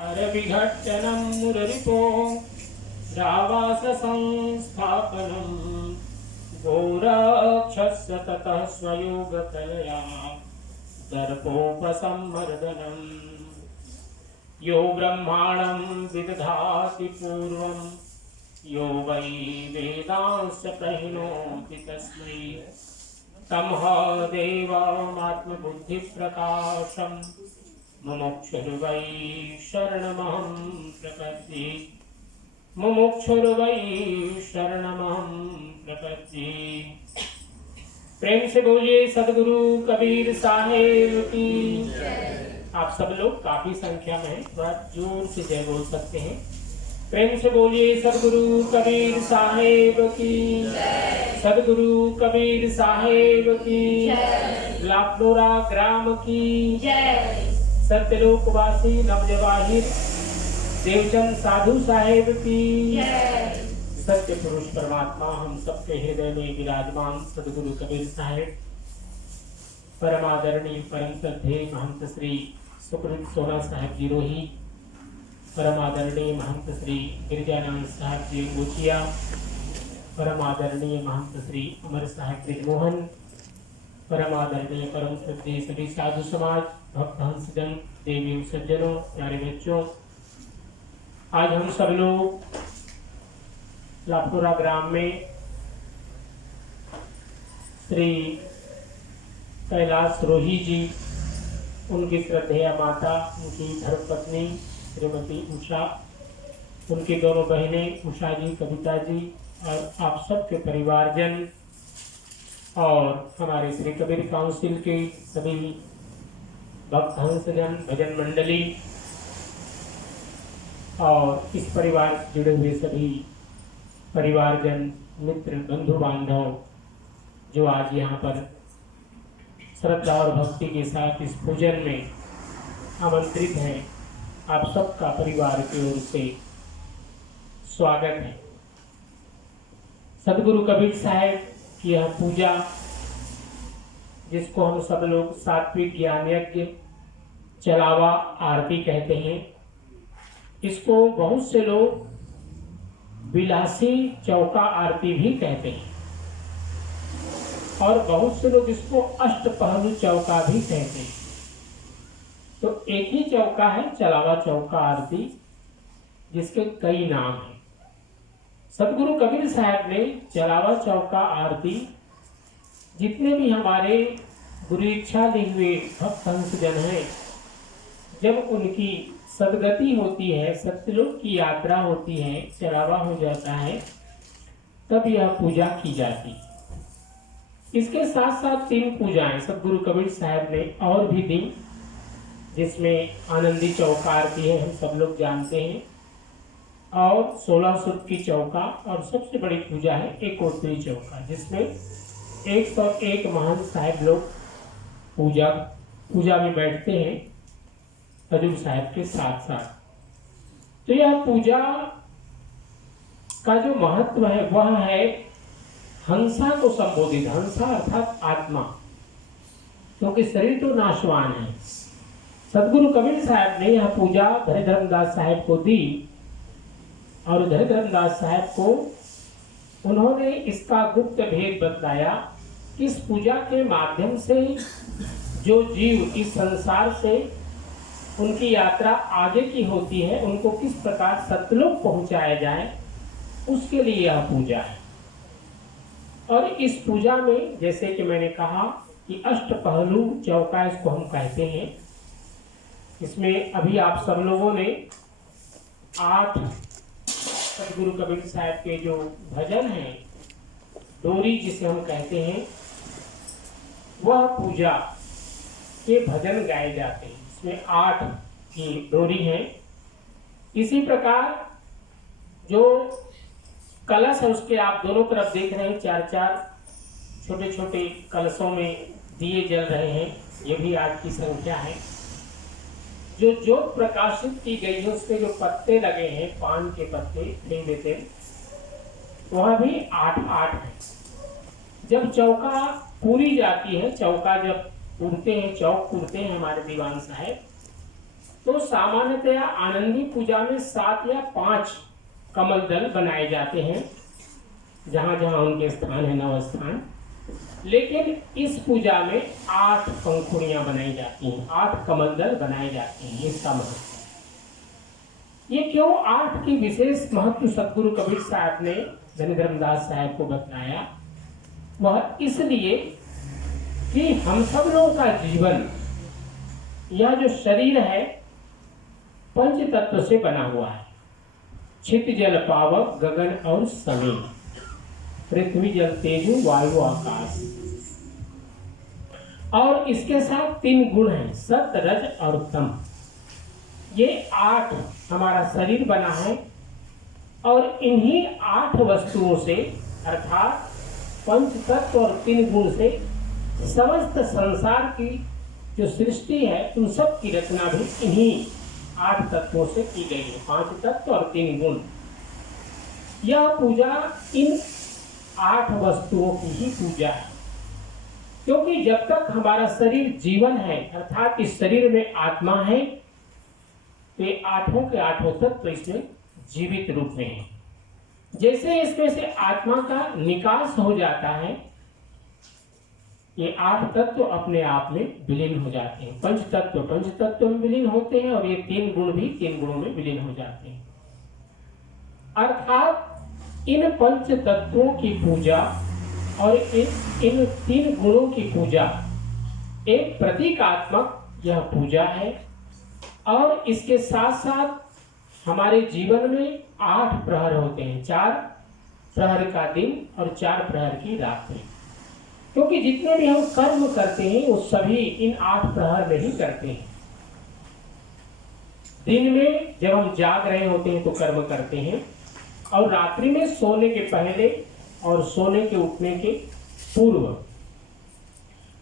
विघट्टनं मुररिपो रावास संस्थापनं गोरक्षस्य ततः स्वयोगतया दर्पोपसंमर्दनम् यो ब्रह्माणं विदधाति पूर्वं यो वै वेदांश्च प्रहिणोति तस्मै तमः देवमात्मबुद्धिप्रकाशम् मुमुक्षुर्वै शरणमहं प्रपद्ये मुमुक्षुर्वै शरणमहं प्रपद्ये। प्रेम से बोलिए सदगुरु कबीर साहेब की। आप सब लोग काफी संख्या में हैं, थोड़ा जोर से जय बोल सकते हैं। प्रेम से बोलिए सदगुरु कबीर साहेब की, सदगुरु कबीर साहेब की, लाखनोरा ग्राम की, सत्यलोकवासी नवजवाहिर देवचंद साधु साहेब की, सत्य पुरुष परमात्मा हम सबके हृदय में विराजमान सदगुरु कबीर साहेब परमादरणीय परम श्रद्धेय महंत श्री सुकृत सोना साहेब जी रोही, परमादरणीय महंत श्री गिरजानंद साहब जी अंगोचिया, परमादरणीय महंत श्री अमर साहेब ब्रिजमोहन, परमादरणीय परम श्रद्धेय सभी साधु समाज, भक्त हंसजन, देवी सज्जनों, प्यारे बच्चों, आज हम सब लोग लाखनोरा ग्राम में श्री कैलाश रोही जी, उनकी श्रद्धेय माता, उनकी धर्मपत्नी श्रीमती उषा, उनकी दोनों बहनें उषा जी, कविता जी और आप सबके परिवारजन और हमारे श्री कबीर काउंसिल के सभी भक्त हंसजन, भजन मंडली और इस परिवार से जुड़े हुए सभी परिवारजन, मित्र, बंधु बांधव जो आज यहाँ पर श्रद्धा और भक्ति के साथ इस पूजन में आमंत्रित हैं, आप सबका परिवार की ओर से स्वागत है। सदगुरु कबीर साहेब की यह पूजा, जिसको हम सब लोग सात्विक ज्ञान यज्ञ चलावा आरती कहते हैं, इसको बहुत से लोग विलासी चौका आरती भी कहते हैं और बहुत से लोग इसको अष्टपहलु चौका भी कहते हैं। तो एक ही चौका है चलावा चौका आरती, जिसके कई नाम हैं। सदगुरु कबीर साहब ने चलावा चौका आरती जितने भी हमारे गुरु इच्छा लिए हुए भक्त हंसजन हैं, जब उनकी सदगति होती है, सत्यलोक की यात्रा होती है, चलावा हो जाता है, तब यह पूजा की जाती है। इसके साथ साथ 3 पूजाएं सदगुरु कबीर साहब ने और भी दी, जिसमें आनंदी चौका आरती है, हम सब लोग जानते हैं, और 16 सुत की चौका, और सबसे बड़ी पूजा है एकोत्तरी चौका, जिसमें 101 महंत साहब लोग पूजा में बैठते हैं हजूर साहब के साथ साथ। तो यह पूजा का जो महत्व है वह है हंसा को संबोधित, हंसा अर्थात आत्मा, क्योंकि शरीर तो नाशवान है। सदगुरु कबीर साहब ने यह पूजा धर्मदास साहब को दी और धर्मदास साहब को उन्होंने इसका गुप्त भेद बतलाया। इस पूजा के माध्यम से जो जीव इस संसार से उनकी यात्रा आगे की होती है, उनको किस प्रकार सत्यलोक पहुंचाया जाए, उसके लिए यह पूजा है। और इस पूजा में जैसे कि मैंने कहा कि अष्टपहलु चौका इसको हम कहते हैं। इसमें अभी आप सब लोगों ने 8 सदगुरु कबीर साहब के जो भजन हैं, डोरी जिसे हम कहते हैं, वह पूजा के भजन गाए जाते हैं। इसमें 8 की डोरी है। इसी प्रकार जो कलश है उसके आप दोनों तरफ देख रहे हैं, 4-4 छोटे छोटे कलशों में दिए जल रहे हैं। ये भी आज की संख्या है। जो ज्योत प्रकाशित की गई है उसके जो पत्ते लगे हैं, पान के पत्ते नहीं देते, वह भी 8-8 है। जब चौका पूरी जाती है, चौका जब पूरते हैं, चौक पूरते हैं हमारे दीवान साहब, तो तो सामान्यतया आनंदी पूजा में 7 या 5 कमल दल बनाए जाते हैं, जहां जहां उनके स्थान है, 9 स्थान। लेकिन इस पूजा में 8 पंखुड़ियां बनाई जाती हैं, 8 कमल दल बनाए जाते हैं। इसका महत्व ये क्यों 8 की विशेष महत्व सदगुरु कबीर साहब ने धनी धर्मदास साहब को बताया, वह इसलिए कि हम सब लोगों का जीवन, यह जो शरीर है, पंच तत्व से बना हुआ है। छित जल पावक गगन और समीर, पृथ्वी जल तेजु वायु आकाश, और इसके साथ 3 गुण हैं, सत रज और तम। ये 8 हमारा शरीर बना है, और इन्हीं 8 वस्तुओं से अर्थात पंच तत्व और 3 गुण से समस्त संसार की जो सृष्टि है, उन सब की रचना भी इन्हीं 8 तत्वों से की गई है। 5 तत्व और 3 गुण। यह पूजा इन 8 वस्तुओं की ही पूजा है, क्योंकि जब तक हमारा शरीर जीवन है, अर्थात इस शरीर में आत्मा है, तो ये 8 के 8 तत्व इसमें जीवित रूप में है। जैसे इसमें से आत्मा का निकास हो जाता है, ये 8 तत्व अपने आप में विलीन हो जाते हैं। पंच तत्व में विलीन होते हैं, और ये 3 गुण भी 3 गुणों में विलीन हो जाते हैं। अर्थात इन पंच तत्वों की पूजा और इन 3 गुणों की पूजा एक प्रतीकात्मक यह पूजा है। और इसके साथ साथ हमारे जीवन में 8 प्रहर होते हैं, 4 प्रहर का दिन और 4 प्रहर की रात्रि। क्योंकि जितने भी हम कर्म करते हैं वो सभी इन 8 प्रहर में ही करते हैं। दिन में जब हम जाग रहे होते हैं तो कर्म करते हैं, और रात्रि में सोने के पहले और सोने के उठने के पूर्व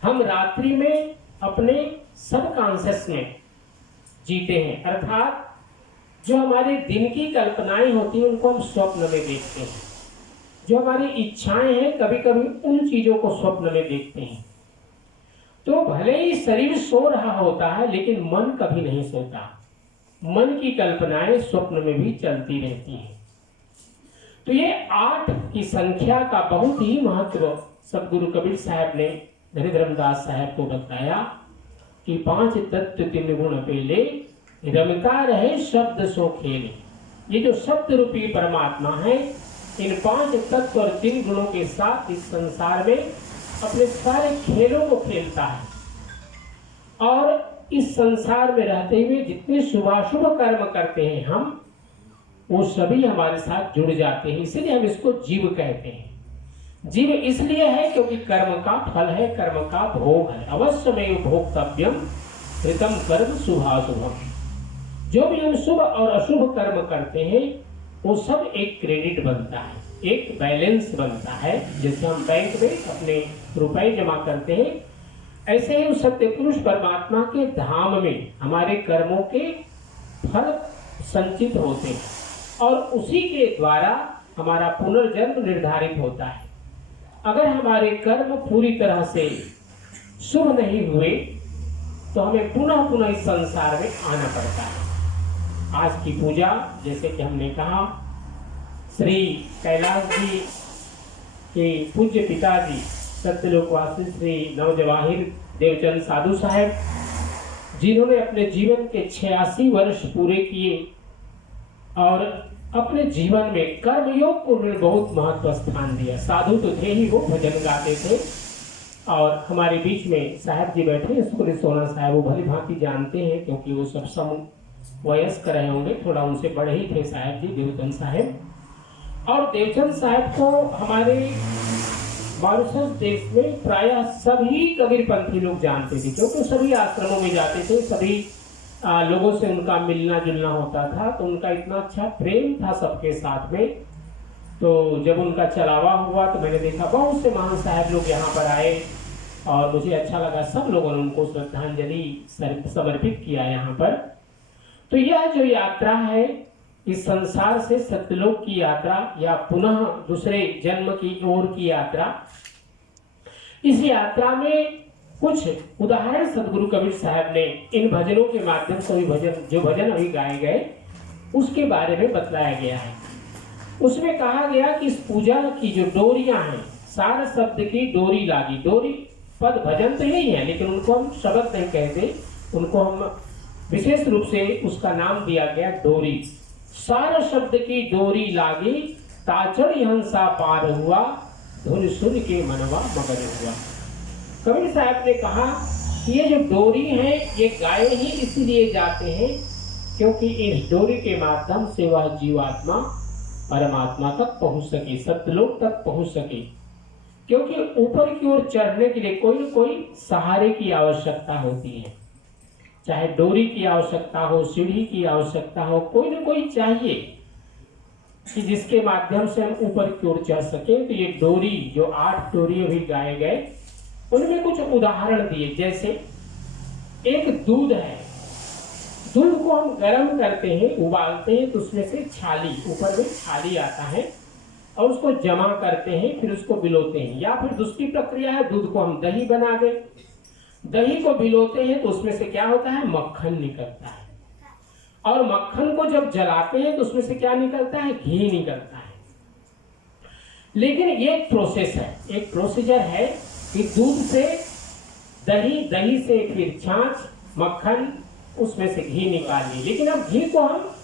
हम रात्रि में अपने सबकॉन्शियस में जीते हैं। अर्थात जो हमारे दिन की कल्पनाएं होती हैं उनको हम स्वप्न में देखते हैं। जो हमारी इच्छाएं हैं कभी कभी उन चीजों को स्वप्न में देखते हैं। तो भले ही शरीर सो रहा होता है, लेकिन मन कभी नहीं सोता। मन की कल्पनाएं स्वप्न में भी चलती रहती हैं। तो ये 8 की संख्या का बहुत ही महत्व सदगुरु कबीर साहब ने धनी धर्मदास साहब को बताया कि 5 तत्व 3 गुण पेले, रमता रहे शब्द सो खेले। ये जो शब्द रूपी परमात्मा है, इन 5 तत्व और 3 गुणों के साथ इस संसार में अपने सारे खेलों को खेलता है। और इस संसार में रहते हुए जितने शुभाशुभ कर्म करते हैं हम, वो सभी हमारे साथ जुड़ जाते हैं। इसीलिए हम इसको जीव कहते हैं। जीव इसलिए है क्योंकि कर्म का फल है, कर्म का भोग है। अवश्यमेव भोक्तव्यम कृतम कर्म शुभाशुभम। जो भी हम शुभ और अशुभ कर्म करते हैं वो सब एक क्रेडिट बनता है, एक बैलेंस बनता है। जैसे हम बैंक में अपने रुपए जमा करते हैं, ऐसे ही उस सत्य पुरुष परमात्मा के धाम में हमारे कर्मों के फल संचित होते हैं, और उसी के द्वारा हमारा पुनर्जन्म निर्धारित होता है। अगर हमारे कर्म पूरी तरह से शुभ नहीं हुए तो हमें पुनः पुनः इस संसार में आना पड़ता है। आज की पूजा, जैसे कि हमने कहा, श्री कैलाश जी के पूज्य पिताजी सत्यलोकवासी श्री नवजवाहिर देवचंद साधु साहब, जिन्होंने अपने जीवन के 86 वर्ष पूरे किए और अपने जीवन में कर्मयोग को उन्होंने बहुत महत्व स्थान दिया। साधु तो थे ही, वो भजन गाते थे। और हमारे बीच में साहब जी बैठे हैं, सुखरी सोना साहब, वो भली भांति जानते हैं क्योंकि वो सब वयस्क रहे होंगे, थोड़ा उनसे बड़े ही थे साहब जी, देवचंद साहब। और देवचंद साहब को हमारे मॉरिशस देश में प्रायः सभी कबीरपंथी लोग जानते थे, क्योंकि सभी आश्रमों में जाते थे, सभी लोगों से उनका मिलना जुलना होता था। तो उनका इतना अच्छा प्रेम था सबके साथ में। तो जब उनका चलावा हुआ तो मैंने देखा बहुत से महान साहब लोग यहाँ पर आए, और मुझे अच्छा लगा। सब लोगों ने उनको श्रद्धांजलि समर्पित किया यहाँ पर। तो यह जो यात्रा है, इस संसार से सत्यलोक की यात्रा या पुनः दूसरे जन्म की ओर की यात्रा, इस यात्रा में कुछ उदाहरण सदगुरु कबीर साहब ने इन भजनों के माध्यम से जो भजन अभी गाए गए उसके बारे में बतलाया गया है। उसमें कहा गया कि इस पूजा की जो डोरियां हैं, सार शब्द की डोरी लागी, डोरी पद भजन तो यही है लेकिन उनको हम शब्द नहीं कहते, उनको हम विशेष रूप से उसका नाम दिया गया डोरी। सार शब्द की डोरी लागी, ताचड़ हंसा पार हुआ, धुन सुन के मनवा मगन हुआ। कबीर साहब ने कहा कि ये जो डोरी है ये गाए ही इसलिए जाते हैं क्योंकि इस डोरी के माध्यम से वह जीवात्मा परमात्मा तक पहुंच सके, सत्यलोक तक पहुंच सके। क्योंकि ऊपर की ओर चढ़ने के लिए कोई न कोई सहारे की आवश्यकता होती है, चाहे डोरी की आवश्यकता हो, सीढ़ी की आवश्यकता हो, कोई न कोई चाहिए कि जिसके माध्यम से हम ऊपर की ओर चढ़ सके। तो ये डोरी, जो 8 डोरी अभी गाए गए, उनमें कुछ उदाहरण दिए। जैसे एक दूध है, दूध को हम गर्म करते हैं, उबालते हैं तो उसमें से छाली, ऊपर में छाली आता है और उसको जमा करते हैं, फिर उसको बिलोते हैं। या फिर दूसरी प्रक्रिया है, दूध को हम दही बना दें, दही को बिलोते हैं तो उसमें से क्या होता है, मक्खन निकलता है। और मक्खन को जब जलाते हैं तो उसमें से क्या निकलता है, घी निकलता है। लेकिन ये एक प्रोसेस है, एक प्रोसीजर है कि दूध से दही, दही से फिर छाछ, मक्खन, उसमें से घी निकालिए। लेकिन अब घी को हम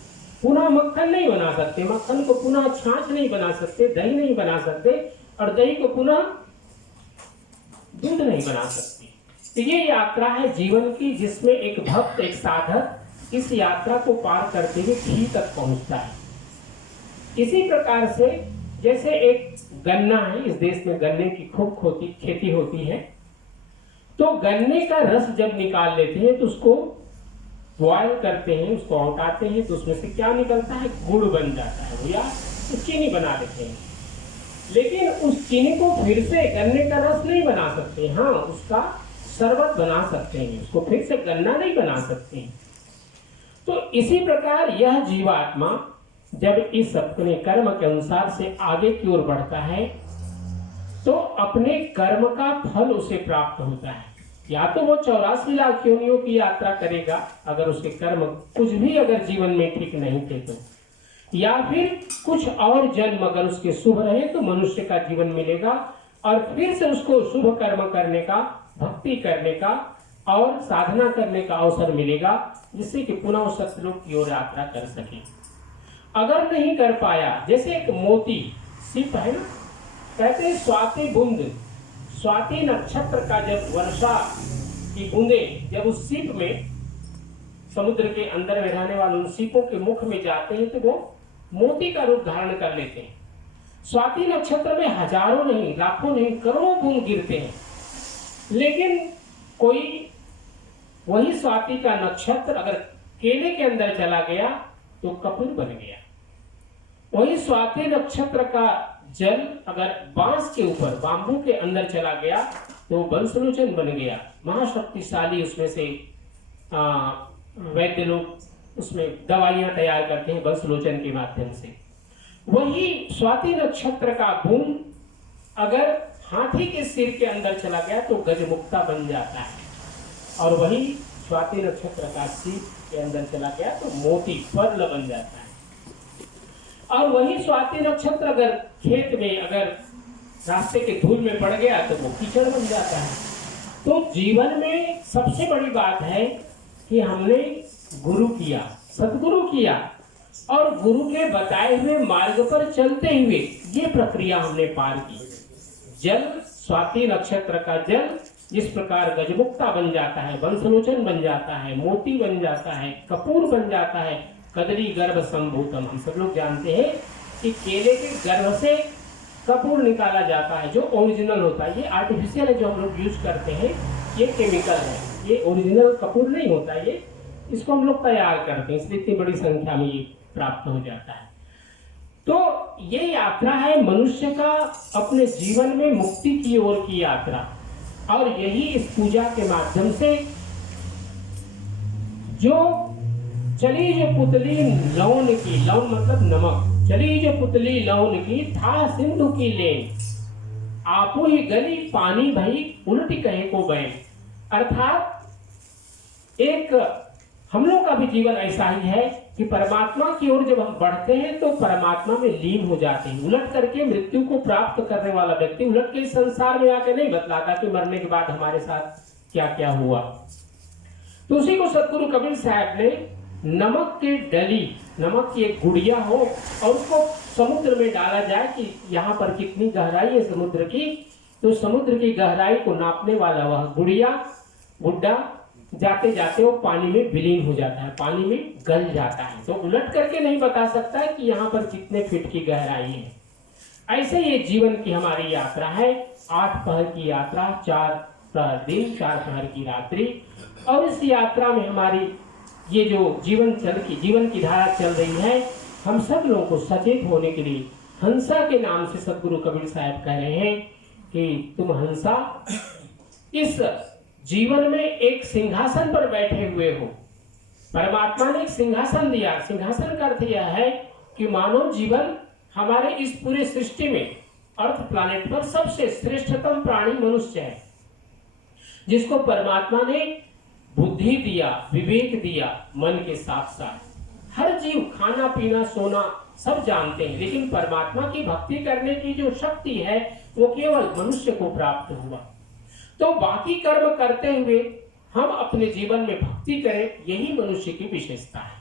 पुनः मक्खन नहीं बना सकते, मक्खन को पुनः छाछ नहीं बना सकते, दही नहीं बना सकते, और दही को पुनः दूध नहीं बना सकते। तो ये यात्रा है जीवन की, जिसमें एक भक्त, एक साधक इस यात्रा को पार करते हुए घी तक पहुंचता है। इसी प्रकार से जैसे एक गन्ना है, इस देश में गन्ने की खूब खेती होती है, तो गन्ने का रस जब निकाल लेते हैं तो उसको बॉयल करते हैं, उसको औटाते हैं तो उसमें से क्या निकलता है, गुड़ बन जाता है, या तो चीनी बना देते हैं। लेकिन उस चीनी को फिर से गन्ने का रस नहीं बना सकते, हाँ उसका शरबत बना सकते हैं, उसको फिर से गन्ना नहीं बना सकते हैं। तो इसी प्रकार यह जीवात्मा जब इस अपने कर्म के अनुसार से आगे की ओर बढ़ता है तो अपने कर्म का फल उसे प्राप्त होता है। या तो वो 84 लाख योनियों की यात्रा करेगा अगर उसके कर्म कुछ भी अगर जीवन में ठीक नहीं थे तो, या फिर कुछ और जन्म अगर उसके शुभ रहे तो मनुष्य का जीवन मिलेगा और फिर से उसको शुभ कर्म करने का, भक्ति करने का और साधना करने का अवसर मिलेगा, जिससे कि पुनः उस सत्यलोक की ओर यात्रा कर सके। अगर नहीं कर पाया, जैसे एक मोती सिप है ना, कहते हैं स्वाति बूंद, स्वाति नक्षत्र का जब वर्षा की बूंदे जब उस सीप में, समुद्र के अंदर में रहने वाले उन सीपों के मुख में जाते हैं तो वो मोती का रूप धारण कर लेते हैं। स्वाति नक्षत्र में हजारों नहीं, लाखों नहीं, करोड़ों बूंद गिरते हैं, लेकिन कोई वही स्वाति का नक्षत्र अगर केले के अंदर चला गया तो कपूर बन गया। वही स्वाति नक्षत्र का जल अगर बांस के ऊपर, बांबू के अंदर चला गया तो बंसलोचन बन गया, महाशक्तिशाली। उसमें से वैद्य लोग उसमें दवाइयां तैयार करते हैं बंसलोचन के माध्यम से। वही स्वाति नक्षत्र का बूंद अगर हाथी के सिर के अंदर चला गया तो गजमुक्ता बन जाता है, और वही स्वाति नक्षत्र का सिर के अंदर चला गया तो मोती, पर्ल बन जाता है। और वही स्वाति नक्षत्र अगर खेत में, अगर रास्ते के धूल में पड़ गया तो वो कीचड़ बन जाता है। तो जीवन में सबसे बड़ी बात है कि हमने गुरु किया, सदगुरु किया, और गुरु के बताए हुए मार्ग पर चलते हुए ये प्रक्रिया हमने पार की। जल, स्वाति नक्षत्र का जल जिस प्रकार गजमुक्ता बन जाता है, बंसलोचन बन जाता है, मोती बन जाता है, कपूर बन जाता है, कदली गर्भ संभूतम। हम सब लोग जानते हैं कि केले के गर्भ से कपूर निकाला जाता है, जो ओरिजिनल होता है। ये आर्टिफिशियल है जो हम लोग यूज करते हैं, ये केमिकल है, ये ओरिजिनल कपूर नहीं होता है, ये इसको हम लोग तैयार करते हैं, इसलिए इतनी बड़ी संख्या में ये प्राप्त हो जाता है। तो ये यात्रा है मनुष्य का अपने जीवन में मुक्ति की ओर की यात्रा, और यही इस पूजा के माध्यम से जो चली जो पुतली लौन की, लौन मतलब नमक, चली जो पुतली लौन की था सिंधु की लेन, आपू ही गली पानी भई उल्टी कहे को बहे। अर्थात एक हम लोग का भी जीवन ऐसा ही है कि परमात्मा की ओर जब हम बढ़ते हैं तो परमात्मा में लीन हो जाते हैं। उलट करके मृत्यु को प्राप्त करने वाला व्यक्ति उलट के इस संसार में आके नहीं बतलाता कि मरने के बाद हमारे साथ क्या क्या हुआ। तो उसी को सतगुरु कबीर साहब ने नमक की डली, नमक की एक गुड़िया हो और उसको समुद्र में डाला जाए कि यहाँ पर कितनी गहराई है समुद्र की, तो समुद्र की गहराई को नापने वाला वह गुड्डा जाते जाते वो पानी में विलीन हो जाता है, पानी में गल जाता है। तो उलट करके नहीं बता सकता है कि यहाँ पर कितने फीट की गहराई है। ऐसे ये जीवन की हमारी यात्रा है, 8 पहर की यात्रा, 4 पहर दिन, 4 पहर की रात्रि। और इस यात्रा में हमारी ये जो जीवन की धारा चल रही है, हम सब लोगों को सचेत होने के लिए हंसा के नाम से सतगुरु कबीर साहब कह रहे हैं कि तुम हंसा इस जीवन में एक सिंहासन पर बैठे हुए हो। परमात्मा ने एक सिंहासन दिया। सिंहासन का अर्थ यह है कि मानव जीवन हमारे इस पूरे सृष्टि में, अर्थ प्लैनेट पर सबसे श्रेष्ठतम प्राणी मनुष्य है, जिसको परमात्मा ने बुद्धि दिया, विवेक दिया, मन के साथ साथ। हर जीव खाना पीना सोना सब जानते हैं, लेकिन परमात्मा की भक्ति करने की जो शक्ति है वो केवल मनुष्य को प्राप्त हुआ। तो बाकी कर्म करते हुए हम अपने जीवन में भक्ति करें, यही मनुष्य की विशेषता है।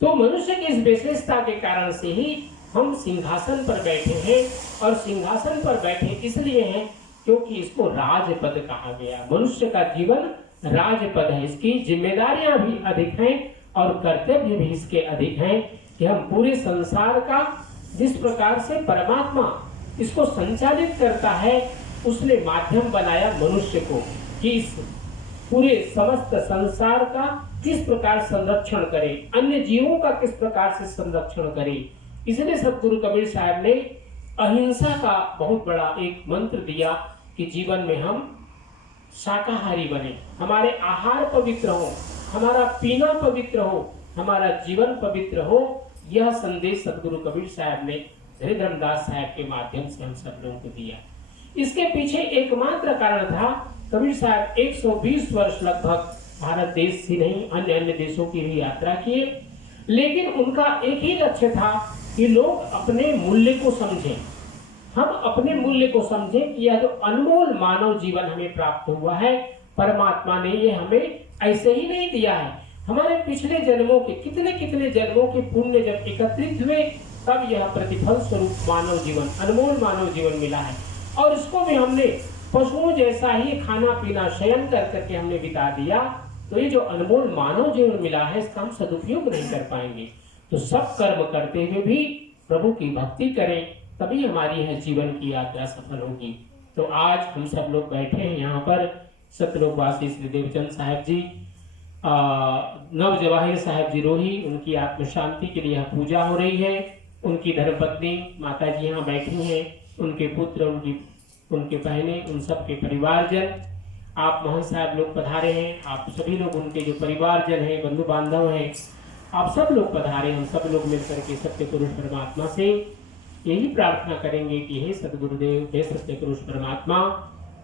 तो मनुष्य की इस विशेषता के कारण से ही हम सिंहासन पर बैठे हैं, और सिंहासन पर बैठे इसलिए हैं क्योंकि इसको राजपद कहा गया। मनुष्य का जीवन राजपद है, इसकी जिम्मेदारियां भी अधिक हैं और कर्तव्य भी इसके अधिक हैं कि हम पूरे संसार का जिस प्रकार से परमात्मा इसको संचालित करता है, उसने माध्यम बनाया मनुष्य को कि इस पूरे समस्त संसार का किस प्रकार संरक्षण करे, अन्य जीवों का किस प्रकार से संरक्षण करे। इसलिए सतगुरु कबीर साहब ने अहिंसा का बहुत बड़ा एक मंत्र दिया कि जीवन में हम शाकाहारी बने, हमारे आहार पवित्र हो, हमारा पीना पवित्र हो, हमारा जीवन पवित्र हो। यह संदेश सतगुरु कबीर साहब ने धीरेन्द्रदास साहब के माध्यम से हम सब लोगों को दिया। इसके पीछे एकमात्र कारण था, कबीर साहब 120 वर्ष लगभग भारत देश ही नहीं अन्य देशों की भी यात्रा किए, लेकिन उनका एक ही लक्ष्य था कि लोग अपने मूल्य को समझें, हम अपने मूल्य को समझें कि यह जो अनमोल मानव जीवन हमें प्राप्त हुआ है, परमात्मा ने ये हमें ऐसे ही नहीं दिया है। हमारे पिछले जन्मों के कितने जन्मों के पुण्य जब एकत्रित हुए, तब यह प्रतिफल स्वरूप मानव जीवन, अनमोल मानव जीवन मिला है। और इसको भी हमने पशुओं जैसा ही खाना पीना शयन कर करके हमने बिता दिया, तो ये जो अनमोल मानव जीवन मिला है, इसका हम सदुपयोग नहीं कर पाएंगे। तो सब कर्म करते हुए भी प्रभु की भक्ति करें, तभी हमारी यह जीवन की यात्रा सफल होगी। तो आज हम सब लोग बैठे हैं यहाँ पर, सतलोकवासी श्री देवचंद साहब जी, नव जवाहिर साहब जी रोही, उनकी आत्म शांति के लिए यहाँ पूजा हो रही है। उनकी धर्मपत्नी माता जी यहाँ बैठी हैं, उनके पुत्र, उनके बहनें, उन सब के परिवारजन, आप महंत साहब लोग पधारे हैं, आप सभी लोग उनके जो परिवारजन हैं, बंधु बांधव हैं, आप सब लोग पधारे। हम सब लोग मिलकर के सत्य पुरुष परमात्मा से यही प्रार्थना करेंगे कि हे सतगुरुदेव, हे सत्य पुरुष परमात्मा,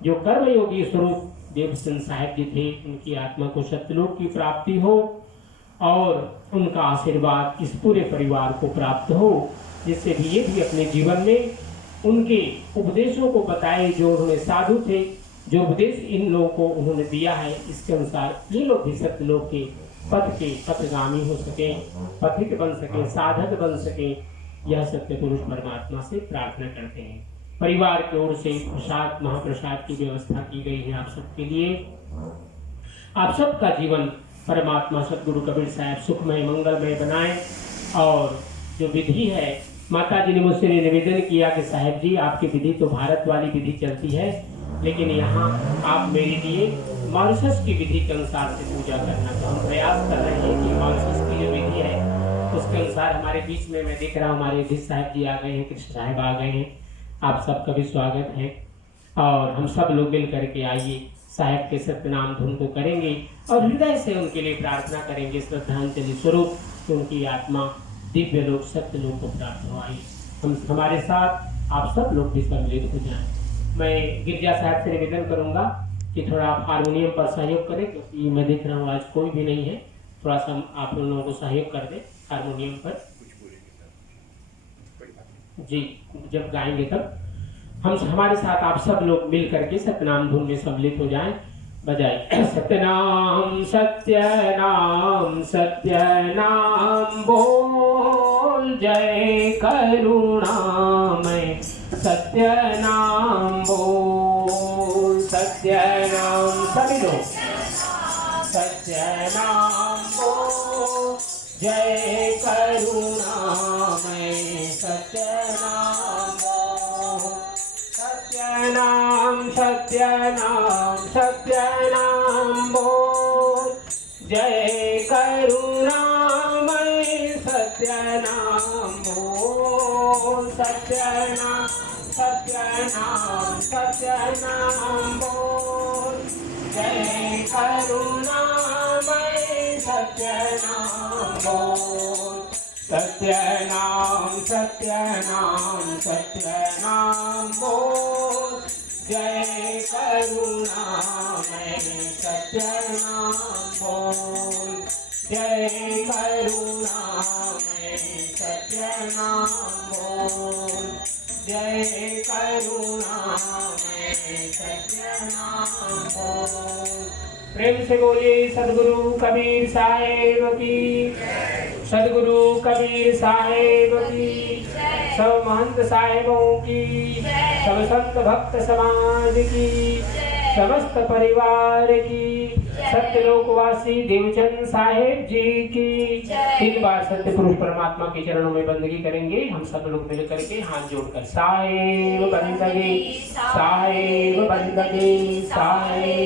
जो कर्मयोगी स्वरूप देवचंद साहब जी थे, उनकी आत्मा को सत्यलोक की प्राप्ति हो और उनका आशीर्वाद इस पूरे परिवार को प्राप्त हो, जिससे भी ये भी अपने जीवन में उनके उपदेशों को बताए, जो उन्होंने साधु थे, जो उपदेश इन लोगों को उन्होंने दिया है, इसके अनुसार ये लोग भी सत्यलोक के पथगामी हो सके, पथिक बन सके, साधक बन सके। यह सत्य पुरुष परमात्मा से प्रार्थना करते हैं। परिवार की ओर से प्रसाद, महाप्रसाद की व्यवस्था की गई है आप सबके लिए। आप सबका जीवन परमात्मा सतगुरु कबीर साहब सुखमय मंगलमय बनाए। और जो विधि है, माता जी ने मुझसे निवेदन किया कि साहब जी, आपकी विधि तो भारत वाली विधि चलती है, लेकिन यहाँ आप मेरे लिए मॉरिशस की विधि के अनुसार से पूजा करना। तो हम प्रयास कर रहे हैं कि मॉरिशस की जो विधि है उसके अनुसार हमारे बीच में, मैं देख रहा हूँ हमारे अधीश साहब जी आ गए हैं, कृष्ण साहब आ गए हैं, आप सबका भी स्वागत है। और हम सब लोग मिल करके आइए साहब के सत्यनाम धुन को करेंगे और हृदय से उनके लिए प्रार्थना करेंगे श्रद्धांजलि स्वरूप कि उनकी आत्मा दिव्य लोक सत्य लोक को प्राप्त हो। आइए हम हमारे साथ आप सब लोग भी सम्मिलित हो जाएं। मैं गिरजा साहब से निवेदन करूंगा कि थोड़ा आप हारमोनियम पर सहयोग करें, क्योंकि मैं देख रहा हूँ आज कोई भी नहीं है, थोड़ा सा आप लोगों को सहयोग कर दें हारमोनियम पर। जी, जब गाएंगे तब हम हमारे साथ आप सब लोग मिल करके सत्यनाम धुन में सम्मिलित हो जाएं। बजाए सत्यनाम सत्यनाम सत्यनाम बोल, जय करुणामय सत्यनाम बोल, सत्यनाम सभी लोग सत्यनाम बोल, जय करुणामय सत्यनाम बोल, सत्यनाम सत्यनाम सत्यनाम बोल, जय करुणामय सत्यनाम बोल, सत्यनाम सत्यनाम सत्यनाम बोल, जय करुणामय सत्यनाम बोल, सत्यनाम सत्यनाम सत्यनाम बोल, जय करुणामय सत्यनाम बोल, जय करुणामय सत्यनाम बोल, जय करुणामय सत्यनाम बोल। प्रेम से बोलिए सद्गुरु कबीर साहेब की, सद्गुरु कबीर साहेब की, सब महंत साहेबों की, सब संत भक्त समाज की, समस्त परिवार की, सत्यलोकवासी देवचंद साहेब जी की 3 बार सत्य पुरुष परमात्मा के चरणों में बंदगी करेंगे हम सब लोग मिल करके हाथ जोड़कर। साहेब बंदगी, साहेब बंदगी, साहेब